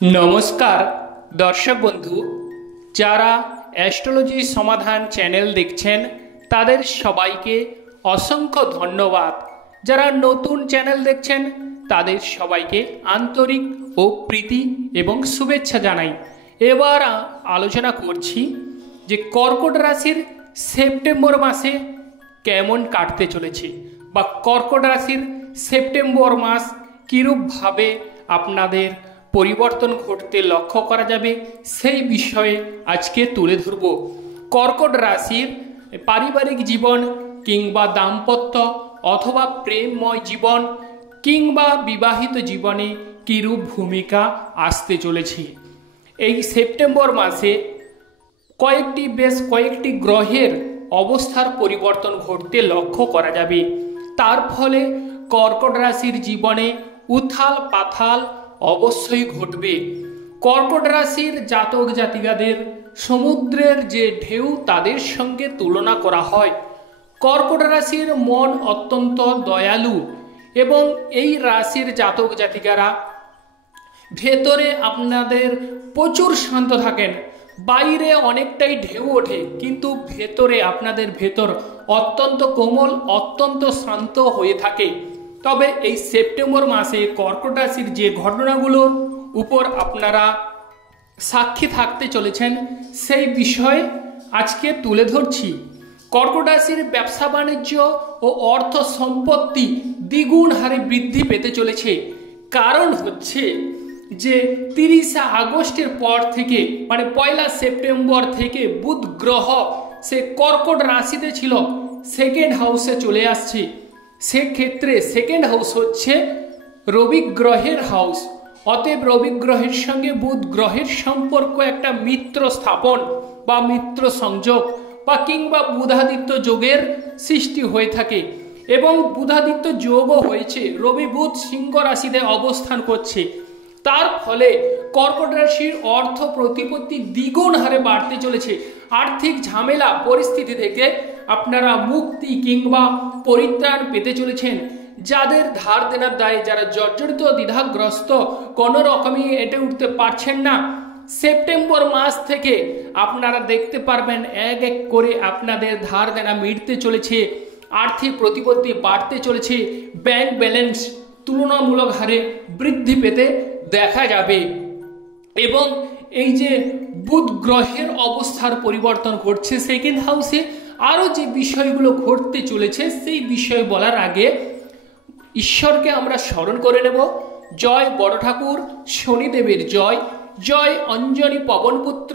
नमस्कार दर्शक बंधु যারা অ্যাস্ট্রোলজি সমাধান চ্যানেল দেখছেন তাদের সবাইকে অসংখ্য ধন্যবাদ। যারা নতুন চ্যানেল দেখছেন তাদের সবাইকে আন্তরিক ও প্রীতি এবং শুভেচ্ছা জানাই। এবার আলোচনা করছি যে কর্কট রাশির সেপ্টেম্বর মাসে কেমন কাটতে চলেছে বা কর্কট রাশির সেপ্টেম্বর মাস কীরূপভাবে আপনাদের পরিবর্তন ঘটতে লক্ষ্য করা যাবে সেই বিষয়ে আজকে তুলে ধরব। কর্কট রাশির পারিবারিক জীবন কিংবা দাম্পত্য অথবা প্রেমময় জীবন কিংবা বিবাহিত জীবনে কীরূপ ভূমিকা আসতে চলেছে। এই সেপ্টেম্বর মাসে বেশ কয়েকটি গ্রহের অবস্থার পরিবর্তন ঘটতে লক্ষ্য করা যাবে। তার ফলে কর্কট রাশির জীবনে উথাল পাথাল অবশ্যই ঘটবে। কর্কট রাশির জাতক জাতিকাদের সমুদ্রের যে ঢেউ তাদের সঙ্গে তুলনা করা হয়। কর্কট রাশির মন অত্যন্ত দয়ালু এবং এই রাশির জাতক জাতিকারা ভেতরে আপনাদের প্রচুর শান্ত থাকেন। বাইরে অনেকটাই ঢেউ ওঠে কিন্তু ভেতরে আপনাদের ভেতর অত্যন্ত কোমল অত্যন্ত শান্ত হয়ে থাকে। তবে এই সেপ্টেম্বর মাসে কর্কট রাশির যে ঘটনাগুলোর উপর আপনারা সাক্ষী থাকতে চলেছেন সেই বিষয়ে আজকে তুলে ধরছি। কর্কট রাশির ব্যবসা বাণিজ্য ও অর্থ সম্পত্তি দ্বিগুণ হারে বৃদ্ধি পেতে চলেছে। কারণ হচ্ছে যে 30 আগস্টের পর থেকে মানে 1 সেপ্টেম্বর থেকে বুধ গ্রহ সে কর্কট রাশিতে ছিল সেকেন্ড হাউসে চলে আসছে। সেক্ষেত্রে সেকেন্ড হাউস হচ্ছে রবি গ্রহের হাউস। অতএব রবি গ্রহের সঙ্গে বুধ গ্রহের সম্পর্ক একটা মিত্র স্থাপন বা মিত্র সংযোগ বা কিংবা বুধাদিত্য যোগের সৃষ্টি হয়ে থাকে এবং বুধাদিত্য যোগও হয়েছে। রবি বুধ সিংহ রাশিতে অবস্থান করছে। তার ফলে কর্কট রাশির অর্থ প্রতিপত্তি দ্বিগুণ হারে বাড়তে চলেছে। আর্থিক ঝামেলা পরিস্থিতি থেকে আপনারা মুক্তি কিংবা পরিত্রাণ পেতে চলেছেন। যাদের ধার দেনার দায়ে যারা জর্জরিত দ্বিধাগ্রস্ত কোনো রকমই এটে উঠতে পারছেন না, সেপ্টেম্বর মাস থেকে আপনারা দেখতে পারবেন এক এক করে আপনাদের ধার দেনা মিটতে চলেছে, আর্থিক প্রতিপত্তি বাড়তে চলেছে, ব্যাংক ব্যালেন্স তুলনামূলক হারে বৃদ্ধি পেতে দেখা যাবে। এবং এই যে বুধ গ্রহের অবস্থার পরিবর্তন ঘটছে সেকেন্ড হাউসে, আরও যে বিষয়গুলো ঘটতে চলেছে সেই বিষয় বলার আগে ঈশ্বরকে আমরা স্মরণ করে নেব। জয় বড় ঠাকুর শনিদেবের জয়, জয় অঞ্জনী পবনপুত্র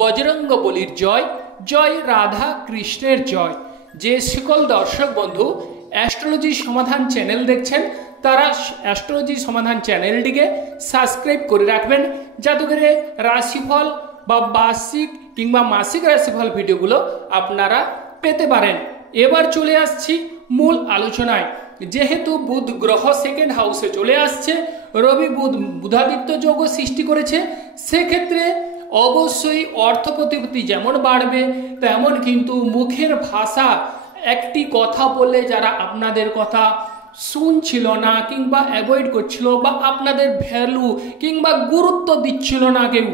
বজরঙ্গ বলির জয়, জয় রাধা কৃষ্ণের জয়। যে সকল দর্শক বন্ধু অ্যাস্ট্রোলজি সমাধান চ্যানেল দেখছেন তারা অ্যাস্ট্রোলজি সমাধান চ্যানেলটিকে সাবস্ক্রাইব করে রাখবেন যাতে করে রাশিফল বা বার্ষিক কিংবা মাসিক রাশিফল ভিডিওগুলো আপনারা পেতে পারেন। এবার চলে আসছি মূল আলোচনায়। যেহেতু বুধ গ্রহ সেকেন্ড হাউসে চলে আসছে, রবি বুধ বুধাদিত্য যোগ সৃষ্টি করেছে, সেক্ষেত্রে অবশ্যই অর্থ প্রতিপত্তি যেমন বাড়বে তেমন কিন্তু মুখের ভাষা একটি কথা বললে যারা আপনাদের কথা শুনছিল না কিংবা অ্যাভয়েড করছিল বা আপনাদের ভ্যালু কিংবা গুরুত্ব দিচ্ছিল না কেউ,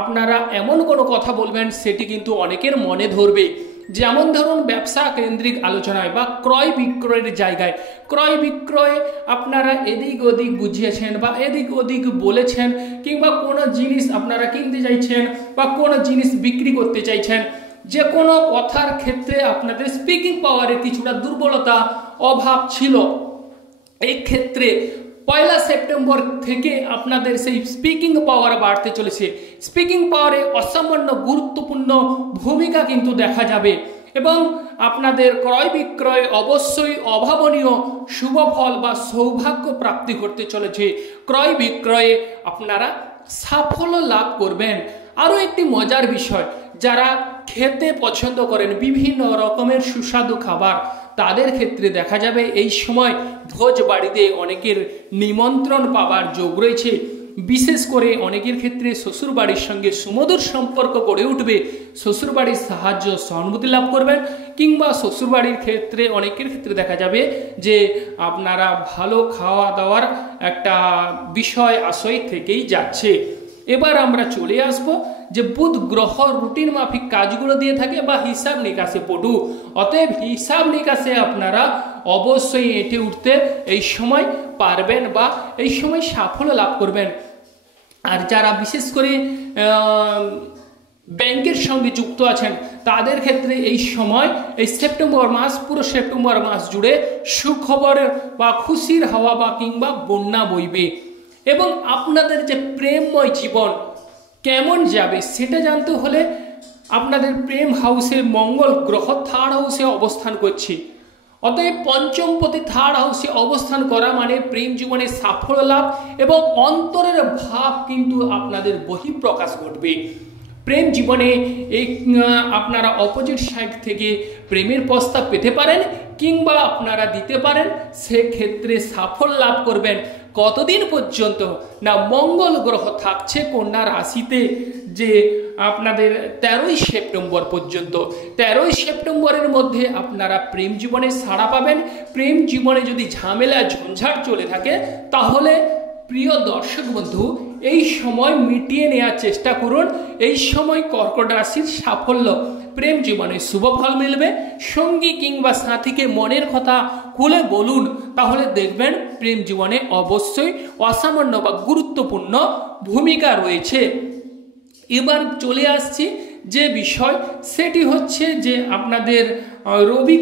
আপনারা এমন কোনো কথা বলবেন সেটি কিন্তু অনেকের মনে ধরবে। যেমন ধরুন ব্যবসা কেন্দ্রিক আলোচনায় বা ক্রয় বিক্রয়ের জায়গায় ক্রয় বিক্রয়ে আপনারা এদিক ওদিক বুঝিয়েছেন বা এদিক ওদিক বলেছেন কিংবা কোনো জিনিস আপনারা কিনতে চাইছেন বা কোনো জিনিস বিক্রি করতে চাইছেন, যে কোনো কথার ক্ষেত্রে আপনাদের স্পিকিং পাওয়ারের কিছুটা দুর্বলতা অভাব ছিল। এই ক্ষেত্রে 1 সেপ্টেম্বর থেকে আপনাদের সেই স্পিকিং পাওয়ার বাড়তে চলেছে। স্পিকিং পাওয়ারে অসামান্য গুরুত্বপূর্ণ ভূমিকা কিন্তু দেখা যাবে এবং আপনাদের ক্রয় বিক্রয় অবশ্যই অভাবনীয় শুভ ফল বা সৌভাগ্য প্রাপ্তি ঘটতে চলেছে। ক্রয় বিক্রয়ে আপনারা সাফল্য লাভ করবেন। আরও একটি মজার বিষয়, যারা খেতে পছন্দ করেন বিভিন্ন রকমের সুস্বাদু খাবার, তাদের ক্ষেত্রে দেখা যাবে এই সময় ভোজ বাড়িতে অনেকের নিমন্ত্রণ পাওয়ার যোগ রয়েছে। বিশেষ করে অনেকের ক্ষেত্রে শ্বশুরবাড়ির সঙ্গে সুমধুর সম্পর্ক গড়ে উঠবে, শ্বশুরবাড়ির সাহায্য সহানুভূতি লাভ করবেন কিংবা শ্বশুরবাড়ির ক্ষেত্রে অনেকের ক্ষেত্রে দেখা যাবে যে আপনারা ভালো খাওয়া দাওয়ার একটা বিষয় আশয় থেকেই যাচ্ছে। এবার আমরা চলে আসব যে বুধ গ্রহ রুটিন মাফিক কাজগুলো দিয়ে থাকে বা হিসাব নিকাশে পটু, অতএব হিসাব নিকাশে আপনারা অবশ্যই এঁটে উঠতে এই সময় পারবেন বা এই সময় সাফল্য লাভ করবেন। আর যারা বিশেষ করে ব্যাংকের সঙ্গে যুক্ত আছেন তাদের ক্ষেত্রে এই সময় এই সেপ্টেম্বর মাস, পুরো সেপ্টেম্বর মাস জুড়ে সুখবরের বা খুশির হাওয়া বা কিংবা বন্যা বইবে এবং আপনাদের যে প্রেমময় জীবন কেমন যাবে সেটা জানতে হলে আপনাদের প্রেম হাউসে মঙ্গল গ্রহ থার্ড হাউসে অবস্থান করছে। অতএব পঞ্চমপতি থার্ড হাউসে অবস্থান করা মানে প্রেম জীবনে সাফল্য লাভ এবং অন্তরের ভাব কিন্তু আপনাদের বহিঃপ্রকাশ ঘটবে। প্রেম জীবনে এই আপনারা অপোজিট সাইড থেকে প্রেমের প্রস্তাব পেতে পারেন কিংবা আপনারা দিতে পারেন, সেক্ষেত্রে সাফল্য লাভ করবেন। কতদিন পর্যন্ত না মঙ্গল গ্রহ থাকছে কন্যা রাশিতে, যে আপনাদের 13ই সেপ্টেম্বর পর্যন্ত। 13ই সেপ্টেম্বরের মধ্যে আপনারা প্রেম জীবনে সাড়া পাবেন। প্রেম জীবনে যদি ঝামেলা ঝঞ্ঝাট চলে থাকে তাহলে প্রিয় দর্শক বন্ধু এই সময় মিটিয়ে নেওয়ার চেষ্টা করুন। এই সময় কর্কট রাশির সাফল্য, প্রেম জীবনে শুভ ফল মিলবে। সঙ্গী কিংবা সাথীকে মনের কথা খুলে বলুন, তাহলে দেখবেন প্রেম জীবনে অবশ্যই অসামান্য বা গুরুত্বপূর্ণ ভূমিকা রয়েছে। এবার চলে আসছি যে বিষয়, সেটি হচ্ছে যে আপনাদের রবি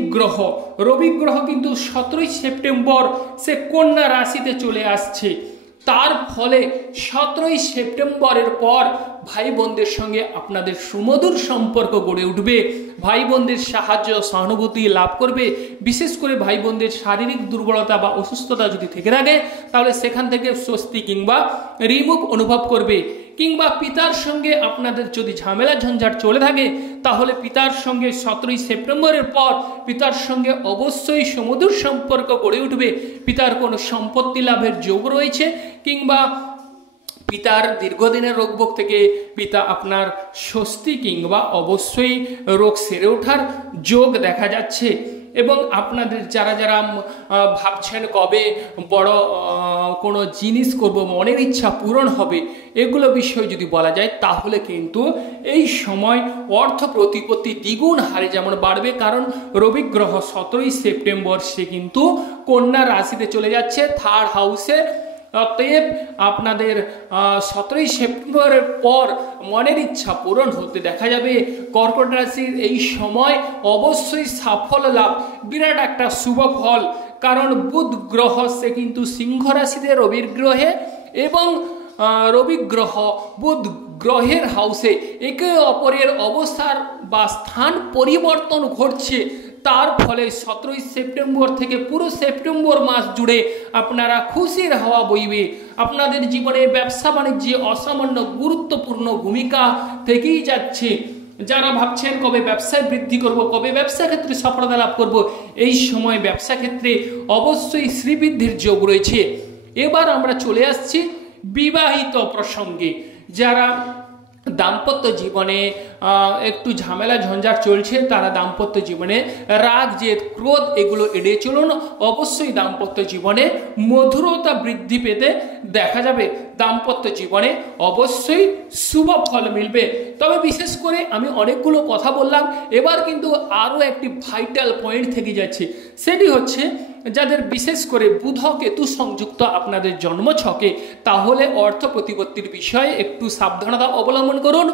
গ্রহ কিন্তু 17ই সেপ্টেম্বর সে কন্যা রাশিতে চলে আসছে। তার ফলে 17ই সেপ্টেম্বরের পর ভাই বোনদের সঙ্গে আপনাদের সুমধুর সম্পর্ক গড়ে উঠবে। ভাই বোনদের সাহায্য সহানুভূতি লাভ করবে। বিশেষ করে ভাই বোনদের শারীরিক দুর্বলতা বা অসুস্থতা যদি থেকে থাকে তাহলে সেখান থেকে স্বস্তি কিংবা রিমুভ অনুভব করবে। কিংবা পিতার সঙ্গে আপনাদের যদি ঝামেলা ঝঞ্ঝাট চলে থাকে তাহলে পিতার সঙ্গে 17ই সেপ্টেম্বরের পর পিতার সঙ্গে অবশ্যই সুমধুর সম্পর্ক গড়ে উঠবে। পিতার কোনো সম্পত্তি লাভের যোগ রয়েছে কিংবা পিতার দীর্ঘদিনের রোগভোগ থেকে পিতা আপনার স্বস্তি কিংবা অবশ্যই রোগ সেরে ওঠার যোগ দেখা যাচ্ছে। এবং আপনাদের যারা যারা ভাবছেন কবে বড় কোনো জিনিস করব, মনের ইচ্ছা পূরণ হবে, এগুলো বিষয় যদি বলা যায় তাহলে কিন্তু এই সময় অর্থ প্রতিপত্তি দ্বিগুণ হারে যেমন বাড়বে, কারণ রবি গ্রহ 17ই সেপ্টেম্বর সে কিন্তু কন্যা রাশিতে চলে যাচ্ছে থার্ড হাউসে। অতএব আপনাদের 17ই সেপ্টেম্বরের পর মনের ইচ্ছা পূরণ হতে দেখা যাবে। কর্কট রাশির এই সময় অবশ্যই সাফল্য লাভ, বিরাট একটা শুভ ফল, কারণ বুধ গ্রহ সে কিন্তু সিংহ রাশিতে রবির গ্রহে এবং রবি গ্রহ বুধ গ্রহের হাউসে একে অপরের অবস্থার বা স্থান পরিবর্তন ঘটছে। তার ফলে 17ই সেপ্টেম্বর থেকে পুরো সেপ্টেম্বর মাস জুড়ে আপনারা খুশির হাওয়া বইবে। আপনাদের জীবনে ব্যবসা বাণিজ্যে অসামান্য গুরুত্বপূর্ণ ভূমিকা থেকেই যাচ্ছে। যারা ভাবছেন কবে ব্যবসায় বৃদ্ধি করব, কবে ব্যবসা ক্ষেত্রে সফলতা লাভ করব, এই সময় ব্যবসা ক্ষেত্রে অবশ্যই শ্রীবৃদ্ধির যোগ রয়েছে। এবার আমরা চলে আসছি বিবাহিত প্রসঙ্গে। যারা দাম্পত্য জীবনে একটু ঝামেলা ঝঞ্ঝাট চলছে তারা দাম্পত্য জীবনে রাগ জেদ ক্রোধ এগুলো এড়িয়ে চলুন। অবশ্যই দাম্পত্য জীবনে মধুরতা বৃদ্ধি পেতে দেখা যাবে। দাম্পত্য জীবনে অবশ্যই শুভ ফল মিলবে। তবে বিশেষ করে আমি অনেকগুলো কথা বললাম, এবার কিন্তু আরও একটি ভাইটাল পয়েন্ট থেকে যাচ্ছে, সেটি হচ্ছে যাদের বিশেষ করে বুধ কেতু সংযুক্ত আপনাদের জন্মছকে, তাহলে অর্থ প্রতিপত্তির বিষয়ে একটু সাবধানতা অবলম্বন করুন।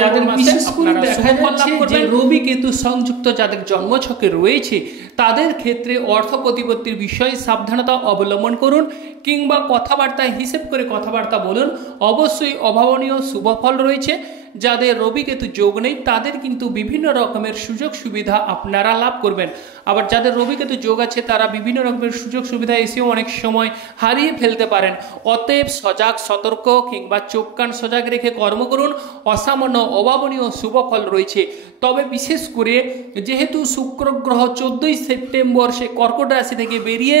যাদের বিশেষ করে দেখা যাচ্ছে যে রবি কেতু সংযুক্ত যাদের জন্মছকে রয়েছে তাদের ক্ষেত্রে অর্থ প্রতিপত্তির বিষয়ে সাবধানতা অবলম্বন করুন কিংবা কথাবার্তায় হিসেব করে কথাবার্তা বলুন। অবশ্যই অভাবনীয় শুভ ফল রয়েছে। যাদের রবি কেতু যোগ নেই তাদের কিন্তু বিভিন্ন রকমের সুযোগ সুবিধা আপনারা লাভ করবেন। আবার যাদের রবি কেতু যোগ আছে তারা বিভিন্ন রকমের সুযোগ সুবিধা এসেও অনেক সময় হারিয়ে ফেলতে পারেন। অতএব সজাগ সতর্ক কিংবা চোখ কান সজাগ রেখে কর্ম করুন। অসামান্য অভাবনীয় শুভ ফল রয়েছে। তবে বিশেষ করে যেহেতু শুক্র গ্রহ 14ই সেপ্টেম্বর সে কর্কট রাশি থেকে বেরিয়ে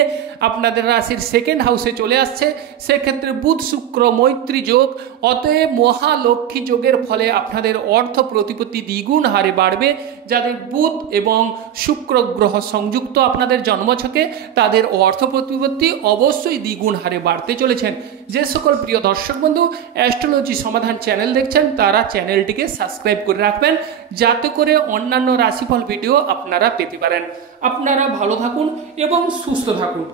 আপনাদের রাশির সেকেন্ড হাউসে চলে আসছে, সেক্ষেত্রে বুধ শুক্র মৈত্রী যোগ, অতএব মহালক্ষ্মী যোগের ফলে আপনাদের অর্থ প্রতিপত্তি দ্বিগুণ হারে বাড়বে। যাদের বুধ এবং শুক্র গ্রহ সংযুক্ত আপনাদের জন্মছকে তাদের অর্থ প্রতিপত্তি অবশ্যই দ্বিগুণ হারে বাড়তে চলেছেন। যে সকল প্রিয় দর্শক বন্ধু অ্যাস্ট্রোলজি সমাধান চ্যানেল দেখছেন তারা চ্যানেলটিকে সাবস্ক্রাইব করে রাখবেন, যাতে করে অন্যান্য রাশিফল ভিডিও আপনারা পেতে পারেন। আপনারা ভালো থাকুন এবং সুস্থ থাকুন।